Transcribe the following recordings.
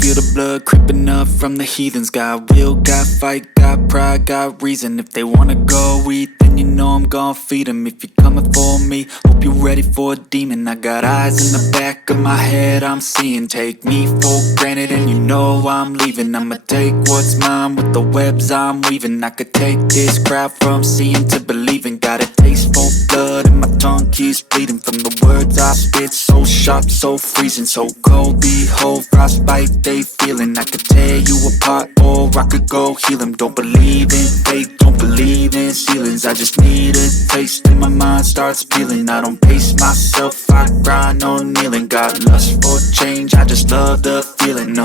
feel the blood creeping up from the heathens. Got will, got fight, got pride, got reason. If they wanna go eat, then you know I'm gon' feed them. If you're coming for me, hope you're ready for a demon. I got eyes in the back of my head, I'm seeing. Take me for granted and you know I'm leaving. I'ma take what's mine with the webs I'm weaving. I could take this crowd from seeing to believing. Got a taste for blood and my tongue keeps bleeding from the words I spit. So sharp, so freezing, so cold. Behold, frostbite they feeling. I could tear you apart or I could go heal them. Don't believe in fate, don't believe in ceilings. I just need a taste and my mind starts peeling. I don't pace myself, I grind on kneeling. Got lust for change, I just love the feeling.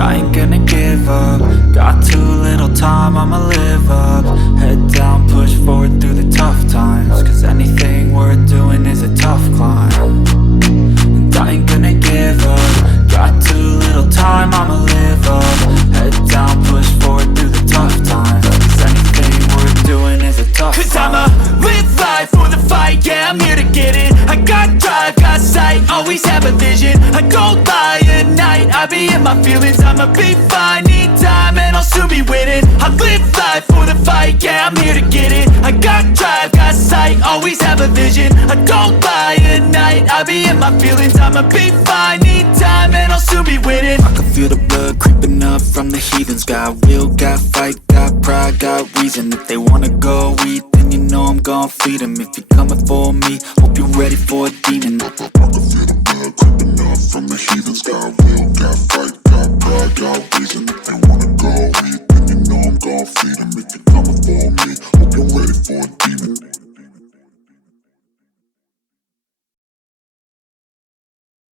I ain't gonna give up. Got too little time, I'ma live up. Head down, push forward through the tough times. Cause anything worth doing is a tough climb. And I ain't gonna give up. Got too little time, I'ma live up. Head down, push forward through the tough times. Cause anything worth doing is a tough climb. Cause I'ma live life for the fight, yeah, I'm here to get it. I got drive, got sight, always have a vision. I go by at night, I be in my feelings. I'ma be fine, need time and I'll soon be winning. I live life for the fight, yeah, I'm here to get it. I got drive, got sight, always have a vision. I go by at night, I be in my feelings. I'ma be fine, need time and I'll soon be winning. I can feel the blood creeping up from the heathens. Got will, got fight, got pride, got reason. If they wanna go eat, then you know I'm gon' feed them. If you're coming for me, hope you're ready for a demon. I can feel the blood creeping up from the heathens.